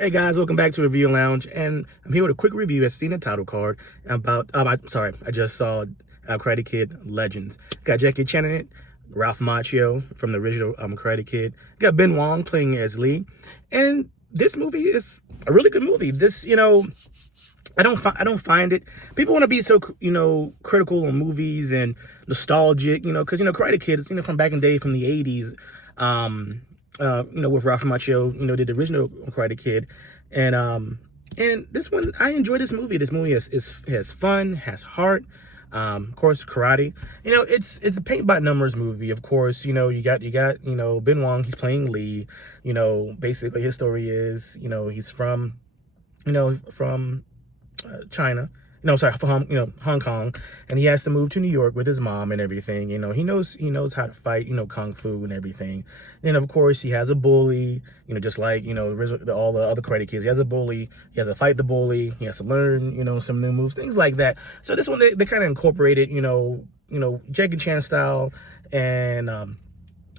Hey guys, welcome back to Review Lounge, and I'm here with a quick review as seen the title card about. I just saw Karate Kid Legends. Got Jackie Chan in it, Ralph Macchio from the original Karate Kid. Got Ben Wong playing as Lee, and this movie is a really good movie. I don't find it. People want to be so critical on movies and nostalgic, because Karate Kid is from back in the day, from the '80s. With Ralph Macchio, did the original Karate Kid, and this one, I enjoy this movie. This movie has fun, has heart. Of course, karate. It's a paint by numbers movie. Of course, you got Ben Wong. He's playing Lee. Basically his story is he's from China. No, sorry, from Hong Kong, and he has to move to New York with his mom and everything. He knows how to fight, kung fu and everything. And of course, he has a bully. Just like all the other Karate Kids, he has a bully. He has to fight the bully. He has to learn some new moves, things like that. So this one they kind of incorporated Jackie Chan style and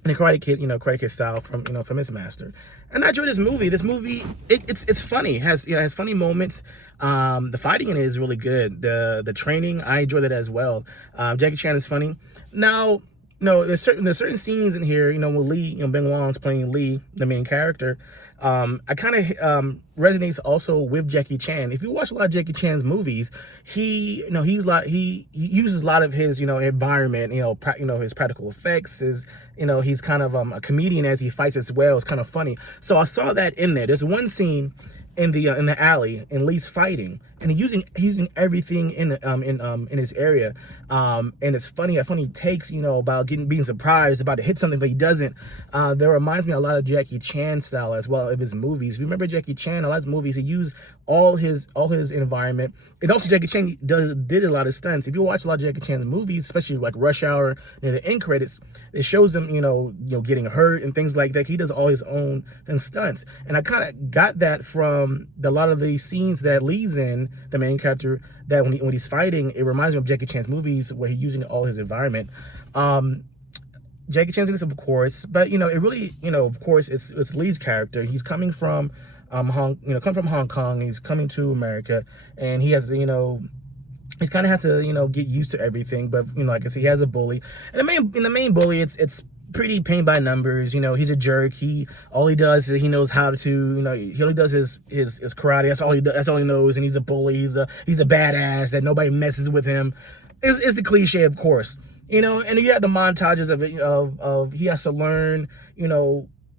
the Karate Kid style from his master. And I enjoy this movie. This movie, it's funny. It has funny moments. The fighting in it is really good. The training, I enjoy that as well. Jackie Chan is funny. Now, there's certain scenes in here, with Lee, Ben Wong's playing Lee, the main character. I kind of resonates also with Jackie Chan. If you watch a lot of Jackie Chan's movies, he uses a lot of his environment, his practical effects. He's kind of a comedian as he fights as well. It's kind of funny. So I saw that in there. There's one scene in the alley, and Lee's fighting, and he's using everything in his area, and it's funny takes about being surprised about to hit something, but he doesn't. That reminds me a lot of Jackie Chan style as well of his movies. If you remember Jackie Chan, a lot of his movies, he used all his environment, and also Jackie Chan did a lot of stunts. If you watch a lot of Jackie Chan's movies, especially like Rush Hour, near the end credits, it shows him getting hurt and things like that. He does all his own stunts, and I kind of got that from a lot of the scenes that Lee's in, the main character, that when he's fighting, it reminds me of Jackie Chan's movies where he's using all his environment. Jackie Chan's in this, of course, but it really, of course, it's Lee's character. He's coming from Hong Kong. He's coming to America, and he has he's kind of has to get used to everything. But like I said, he has a bully, and the main bully, it's pretty paint by numbers. He's a jerk. All he does is he knows how to he only does his karate. That's all he knows, and he's a bully. He's a badass that nobody messes with him. It's the cliche, of course. And you have the montages of it of he has to learn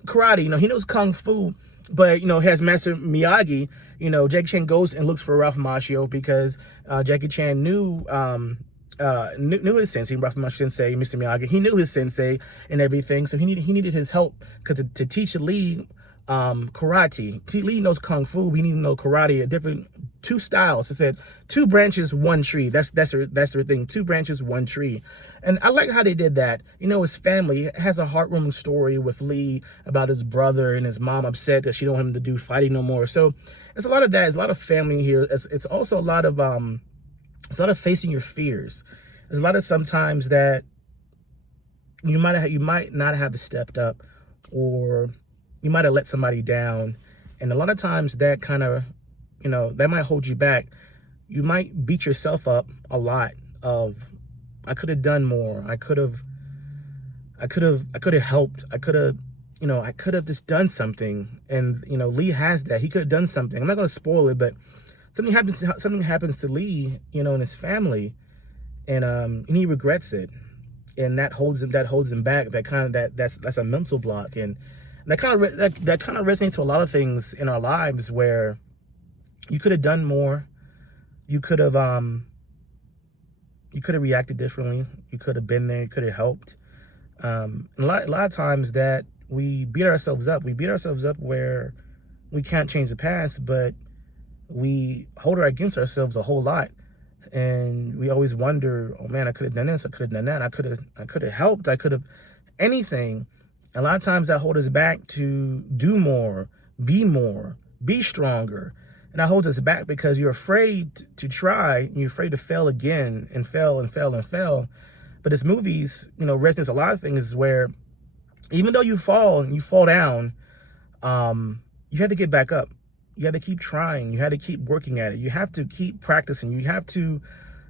karate. He knows kung fu, but has Master Miyagi. Jackie Chan goes and looks for Ralph Macchio because Jackie Chan knew his sensei, Ralph Macchio sensei, Mr. Miyagi. He knew his sensei and everything, so he needed his help because to teach Lee karate. Lee knows kung fu. We need to know karate. Two styles. It said 2 branches, 1 tree. That's their thing. 2 branches, 1 tree. And I like how they did that. His family has a heartwarming story with Lee about his brother and his mom upset that she don't want him to do fighting no more. So it's a lot of that. It's a lot of family here. It's also a lot of facing your fears. There's a lot of sometimes that you might not have stepped up, or you might have let somebody down, and a lot of times that kind of that might hold you back. You might beat yourself up a lot of, I could have done more. I could have helped. I could have just done something. And Lee has that. He could have done something. I'm not going to spoil it, but something happens to Lee, in his family, and he regrets it, and that holds him back. That's a mental block, and that kind of resonates to a lot of things in our lives where you could have done more. You could have reacted differently. You could have been there. You could have helped. And a lot of times that we beat ourselves up. We beat ourselves up where we can't change the past, but we hold it against ourselves a whole lot. And we always wonder, oh man, I could have done this. I could have done that. I could have helped. I could have anything. A lot of times that holds us back to do more, be stronger. And that holds us back because you're afraid to try, and you're afraid to fail again and fail. But this movies, resonates a lot of things where even though you fall down, you have to get back up. You had to keep trying. You had to keep working at it. You have to keep practicing. You have to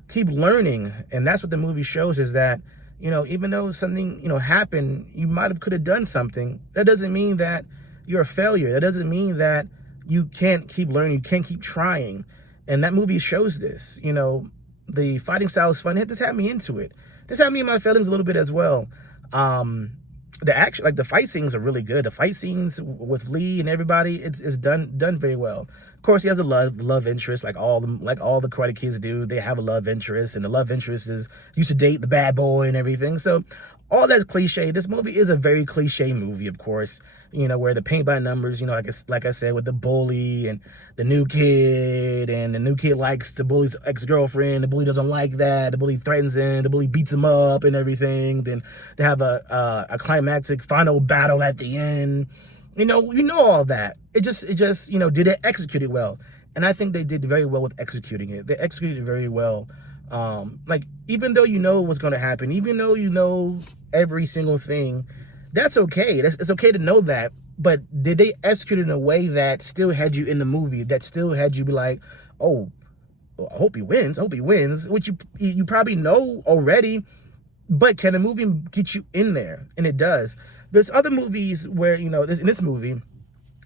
keep learning. And that's what the movie shows, is that, even though something, happened, you might have could have done something. That doesn't mean that you're a failure. That doesn't mean that you can't keep learning. You can't keep trying. And that movie shows this. The fighting style is fun. This had me into it. This had me in my feelings a little bit as well. The action, like the fight scenes are really good. The fight scenes with Lee and everybody, it's done very well. Of course, he has a love interest, like all the Karate Kids do. They have a love interest, and the love interest is used to date the bad boy and everything. So all that's cliche. This movie is a very cliche movie, of course. Where the paint by numbers, like I said, with the bully and the new kid, and the new kid likes the bully's ex-girlfriend. The bully doesn't like that. The bully threatens him. The bully beats him up and everything. Then they have a climactic final battle at the end. All that. It just did it execute it well? And I think they did very well with executing it. They executed it very well. Like, even though what's going to happen, even though every single thing, that's okay. It's okay to know that. But did they execute it in a way that still had you in the movie, that still had you be like, oh, I hope he wins. I hope he wins, which you probably know already. But can the movie get you in there? And it does. There's other movies where, in this movie,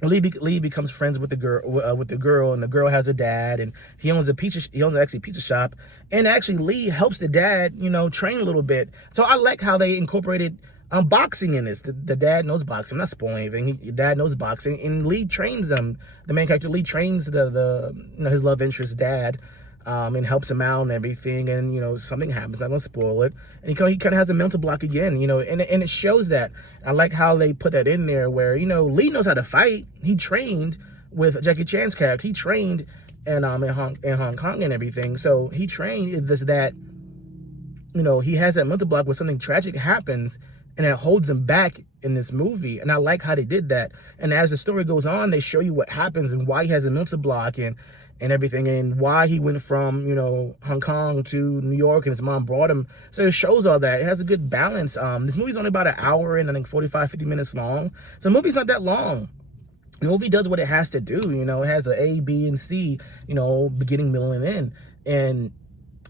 Lee becomes friends with the girl, and the girl has a dad, and he owns a pizza shop, and actually Lee helps the dad, train a little bit. So I like how they incorporated boxing in this. The dad knows boxing. I'm not spoiling anything. Your dad knows boxing, and Lee trains him. The main character Lee trains his love interest dad, and helps him out and everything. And something happens. I'm not gonna spoil it. And he kind of has a mental block again. And it shows that. I like how they put that in there, where Lee knows how to fight. He trained with Jackie Chan's character. He trained in Hong Kong and everything. So he trained. It's just that he has that mental block where something tragic happens, and it holds him back in this movie. And I like how they did that. And as the story goes on, they show you what happens and why he has a mental block and everything, and why he went from, Hong Kong to New York, and his mom brought him. So it shows all that. It has a good balance. This movie's only about an hour and I think 45, 50 minutes long. So the movie's not that long. The movie does what it has to do. It has an A, B, and C, beginning, middle, and end. And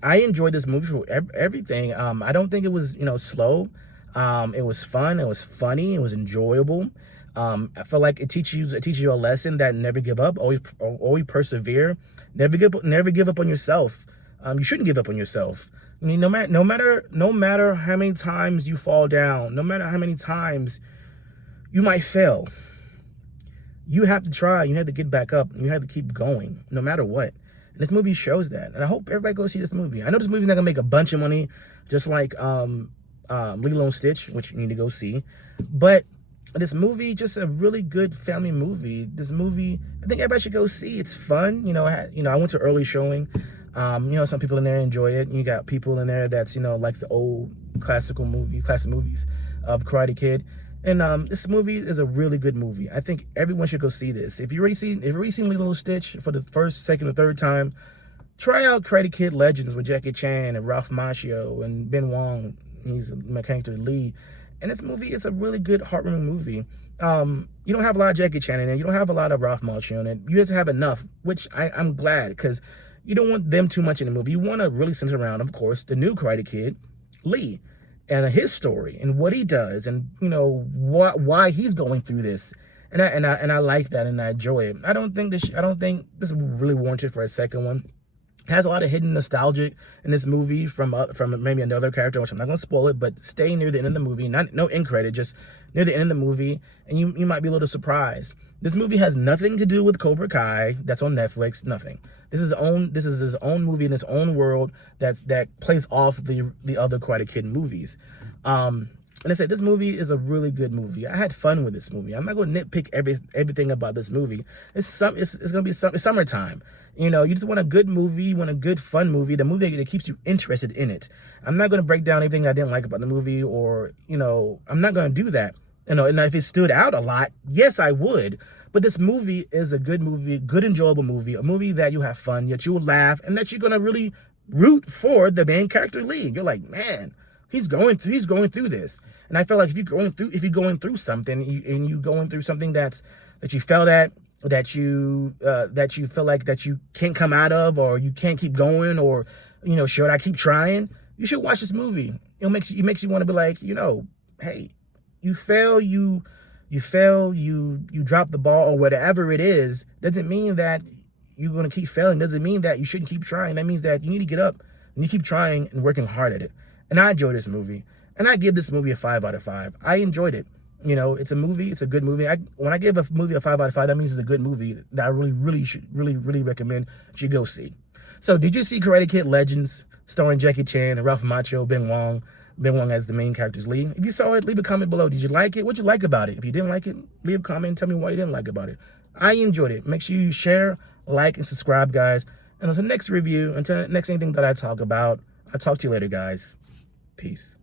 I enjoyed this movie for everything. I don't think it was, slow. It was fun. It was funny. It was enjoyable. I feel like it teaches you a lesson that never give up, always persevere, never give up on yourself. You shouldn't give up on yourself. No matter how many times you fall down, no matter how many times you might fail, you have to try. You have to get back up. You have to keep going, no matter what. And this movie shows that. And I hope everybody goes see this movie. I know this movie's not gonna make a bunch of money, just like Lilo and Stitch, which you need to go see, but this movie, just a really good family movie. This movie, I think everybody should go see. It's fun. I went to early showing. Some people in there enjoy it. You got people in there that's, like the old classic movies of Karate Kid. And this movie is a really good movie. I think everyone should go see this. If you've already seen Lilo and Stitch for the first, second, or third time, try out Karate Kid Legends with Jackie Chan and Ralph Macchio and Ben Wong. He's my character Lee. And this movie is a really good, heartwarming movie. You don't have a lot of Jackie Chan in it. You don't have a lot of Ralph Macchio in it. You just have enough, which I'm glad, because you don't want them too much in the movie. You want to really center around, of course, the new Karate Kid, Lee, and his story and what he does, and why he's going through this. And I like that, and I enjoy it. I don't think this really warranted for a second one. It has a lot of hidden nostalgia in this movie from maybe another character, which I'm not going to spoil it, but stay near the end of the movie. No end credit, just near the end of the movie, and you might be a little surprised. This movie has nothing to do with Cobra Kai. That's on Netflix. Nothing. This is his own movie in its own world that plays off the other Karate Kid movies. And I said, this movie is a really good movie. I had fun with this movie. I'm not going to nitpick everything about this movie. It's going to be summertime. You just want a good movie. You want a good, fun movie. The movie that keeps you interested in it. I'm not going to break down everything I didn't like about the movie, or, I'm not going to do that. And if it stood out a lot, yes, I would. But this movie is a good movie, good, enjoyable movie, a movie that you have fun, that you will laugh, and that you're going to really root for the main character Lee. You're like, man, he's going through this. And I feel like if you're going through something, and you going through something that you felt at, that you feel like that you can't come out of, or you can't keep going, or should I keep trying? You should watch this movie. It makes you want to be like, hey, you fail, you drop the ball or whatever it is. Doesn't mean that you're going to keep failing. Doesn't mean that you shouldn't keep trying. That means that you need to get up and you keep trying and working hard at it. And I enjoyed this movie, and I give this movie a 5 out of 5. I enjoyed it. It's a movie. It's a good movie. When I give a movie a 5 out of 5, that means it's a good movie that I really recommend that you go see. So, did you see Karate Kid Legends, starring Jackie Chan and Ralph Macchio, Ben Wong as the main character's lead? If you saw it, leave a comment below. Did you like it? What'd you like about it? If you didn't like it, leave a comment and tell me why you didn't like about it. I enjoyed it. Make sure you share, like, and subscribe, guys. And until the next review, until the next anything that I talk about, I'll talk to you later, guys. Peace.